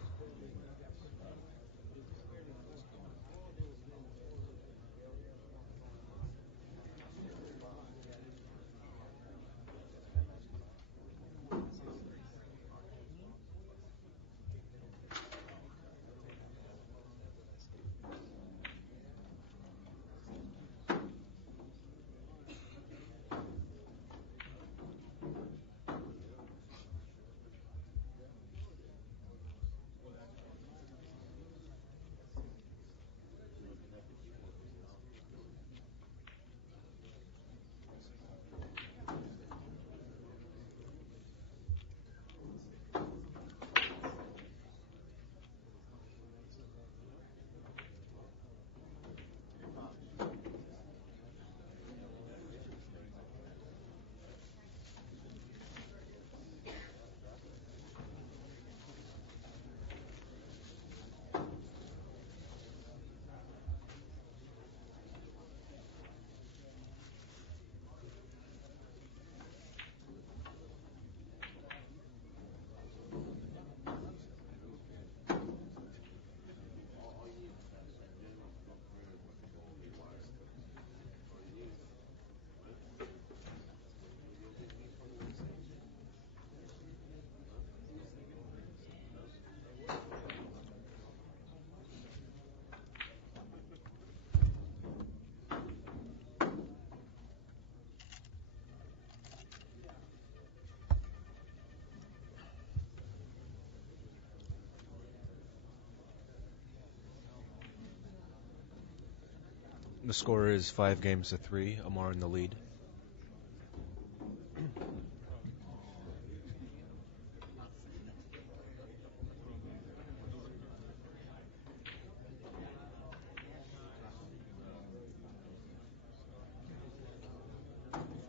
The score is 5-3. Amar in the lead.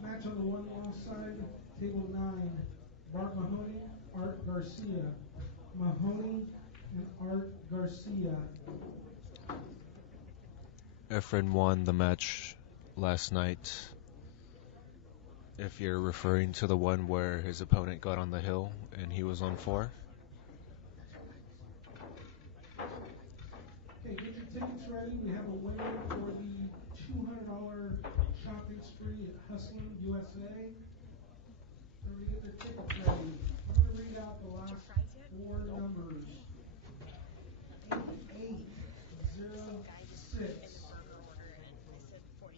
Match on the one-loss side, table 9. Bart Mahoney, Art Garcia. Mahoney and Art Garcia. Efren won the match last night. If you're referring to the one where his opponent got on the hill and he was on 4. Okay, get your tickets ready. We have a winner for the $200 shopping spree at Hustling USA. Everybody get their tickets ready. I'm going to read out the last 4 numbers. 8806.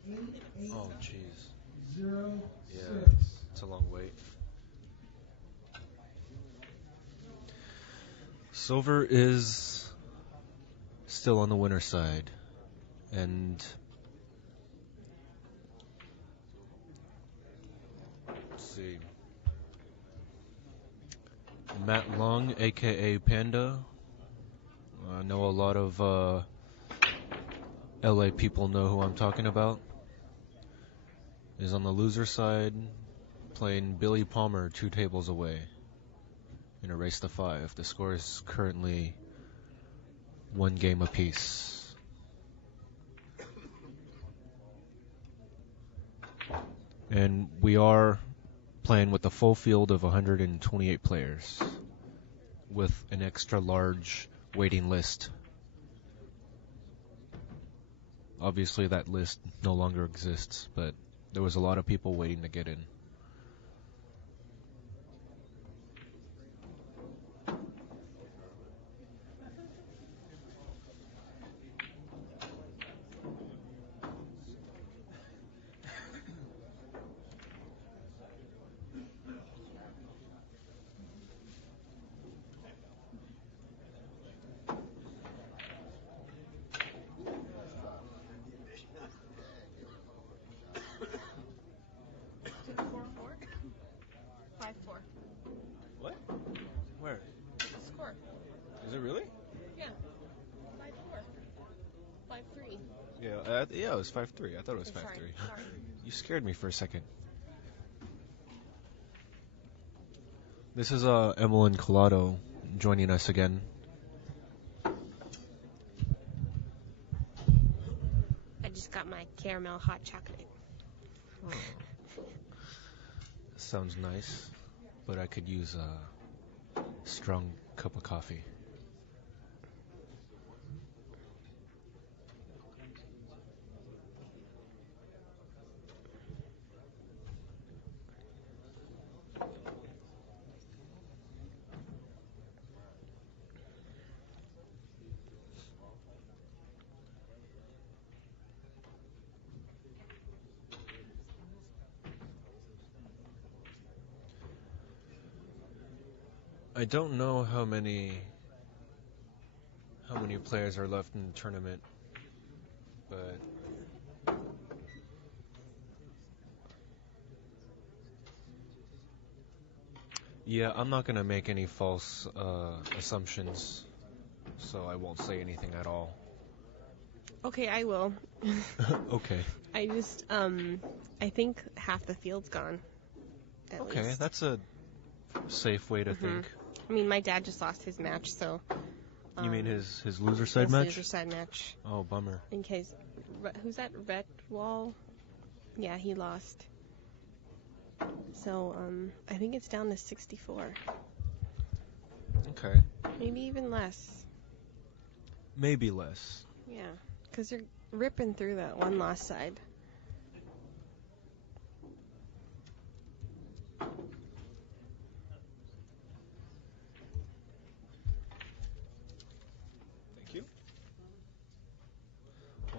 8806. Oh, jeez. Yeah, it's a long wait. Silver is still on the winner's side. And let's see. Matt Long, aka Panda. I know a lot of LA people know who I'm talking about. Is on the loser side, playing Billy Palmer 2 tables away in a race to 5. The score is currently 1 game apiece. And we are playing with a full field of 128 players with an extra large waiting list. Obviously that list no longer exists, but there was a lot of people waiting to get in. What? Where? Score. Is it really? Yeah. 5-4. 5-3. Yeah, it was 5-3. I thought it was 5-3. Sorry. You scared me for a second. This is Emmeline Collado joining us again. I just got my caramel hot chocolate. Oh. Sounds nice, but I could use a strong cup of coffee. I don't know how many players are left in the tournament, but yeah, I'm not gonna make any false assumptions, so I won't say anything at all. Okay, I will. Okay. I just, I think half the field's gone. Okay, least. that's a safe way to think. I mean, my dad just lost his match, so... You mean his loser side match? Loser side match. Oh, bummer. In case... Who's that? Retwall? Yeah, he lost. So, I think it's down to 64. Okay. Maybe even less. Maybe less. Yeah, because you're ripping through that one lost side.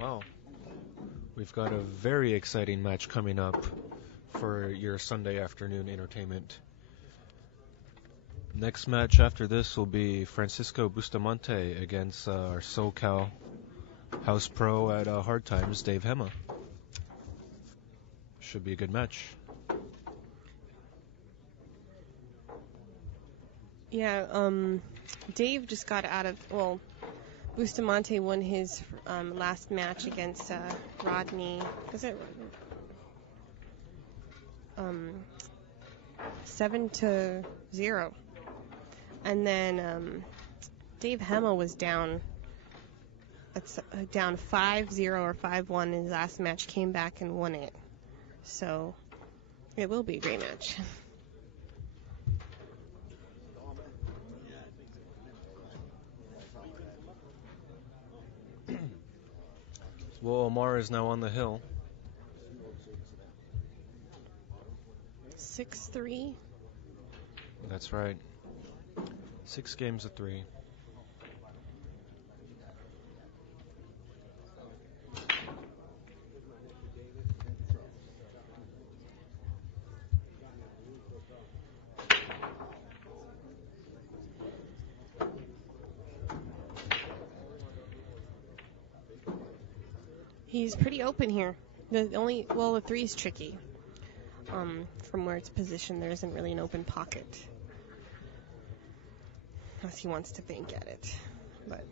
Wow. We've got a very exciting match coming up for your Sunday afternoon entertainment. Next match after this will be Francisco Bustamante against our SoCal House Pro at Hard Times, Dave Hema. Should be a good match. Yeah, Dave just got out of, well, Bustamante won his last match against Rodney. Was it 7-0? And then Dave Hema was down. Down 5-0 or 5-1 in his last match. Came back and won it. So it will be a great match. Well, Amar is now on the hill. 6-3. That's right. 6 games of 3. He's pretty open here. The 3 is tricky. From where it's positioned, there isn't really an open pocket. Unless he wants to bank at it. But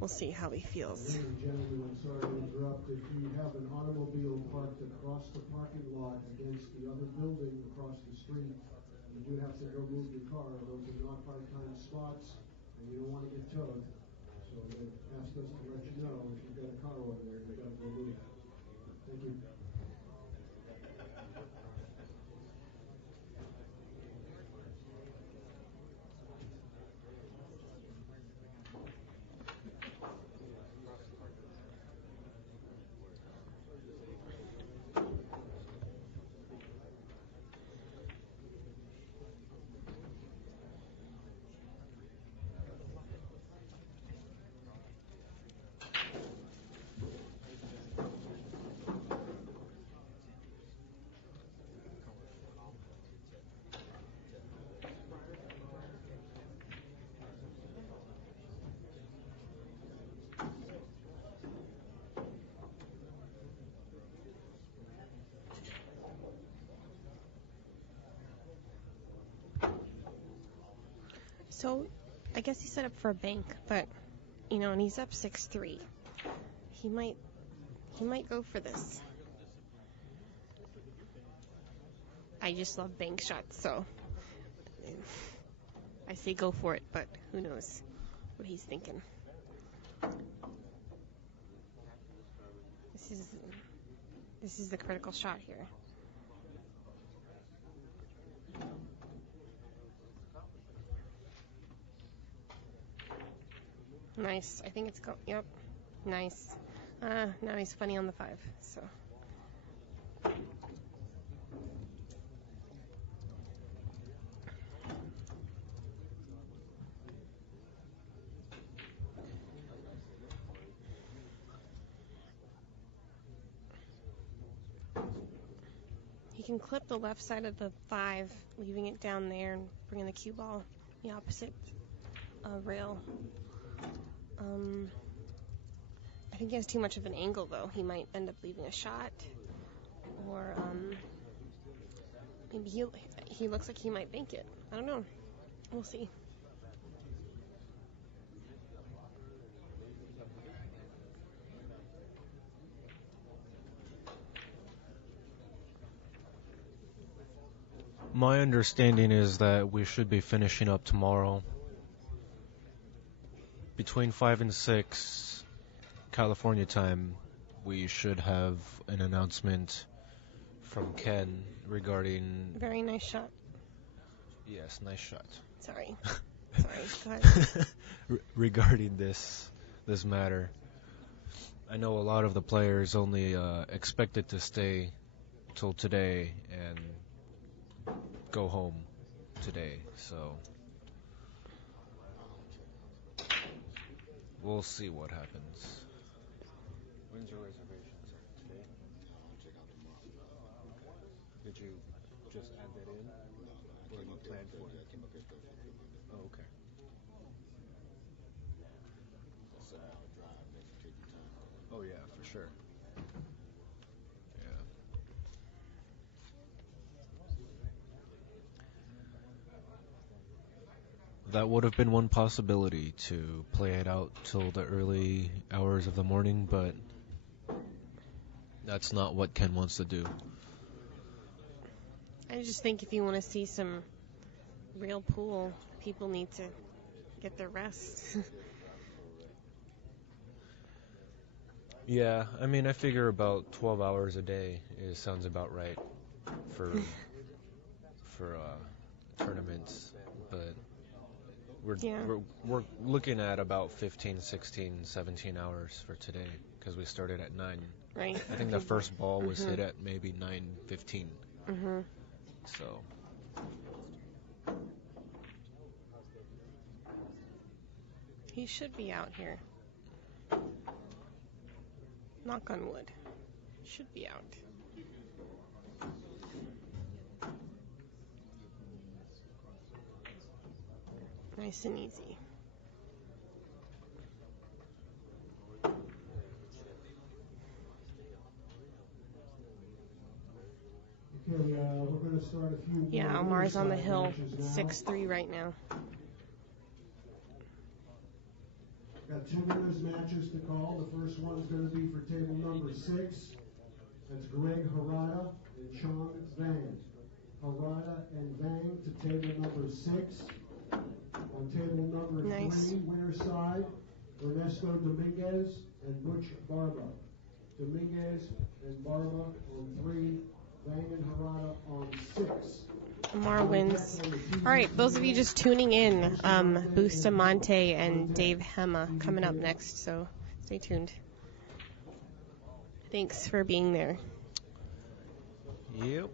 we'll see how he feels. Ladies and gentlemen, I'm sorry to interrupt. If you have an automobile parked across the parking lot against the other building across the street, you do have to go move your car. Those are not part-time spots, and you don't want to get towed. So they asked us to let you know if you've got a car over there, you've got to go move. Thank you. So, I guess he set up for a bank, but, and he's up 6-3. He might go for this. I just love bank shots, so I say go for it, but who knows what he's thinking. This is the critical shot here. Nice. I think it's yep. Nice. Now he's funny on the 5. So. He can clip the left side of the 5, leaving it down there and bringing the cue ball the opposite rail. I think he has too much of an angle, though. He might end up leaving a shot, or maybe he looks like he might bank it. I don't know. We'll see. My understanding is that we should be finishing up tomorrow. Between 5 and 6 California time, we should have an announcement from Ken regarding... Very nice shot. Yes, nice shot. Sorry, go ahead. Regarding this matter. I know a lot of the players only expected to stay till today and go home today, so we'll see what happens. When's your reservation? Today? Check out tomorrow. Did you just add that in? Or you planned for it? Oh, okay. Oh yeah, for sure. Yeah. That would have been one possibility, to play it out till the early hours of the morning, but that's not what Ken wants to do. I just think if you want to see some real pool, people need to get their rest. Yeah, I mean, I figure about 12 hours a day sounds about right for tournaments, but we're looking at about 15, 16, 17 hours for today because we started at 9. Right. I think the first ball was hit at maybe 9:15. Mhm. So. He should be out here. Knock on wood. Should be out. Nice and easy. Okay, we're going to start a few. Yeah, Amar's on the hill, 6-3 right now. Got 2 winners matches to call. The first one's going to be for table number 6. That's Greg Harada and Chong Vang. Harada and Vang to table number 6. On table number 3, winner side, Ernesto Dominguez and Butch Barba. Dominguez and Barba on 3, Vang and Harada on 6. Amar wins. All right, those of you just tuning in, Bustamante and Dave Hema coming up next, so stay tuned. Thanks for being there. Yep.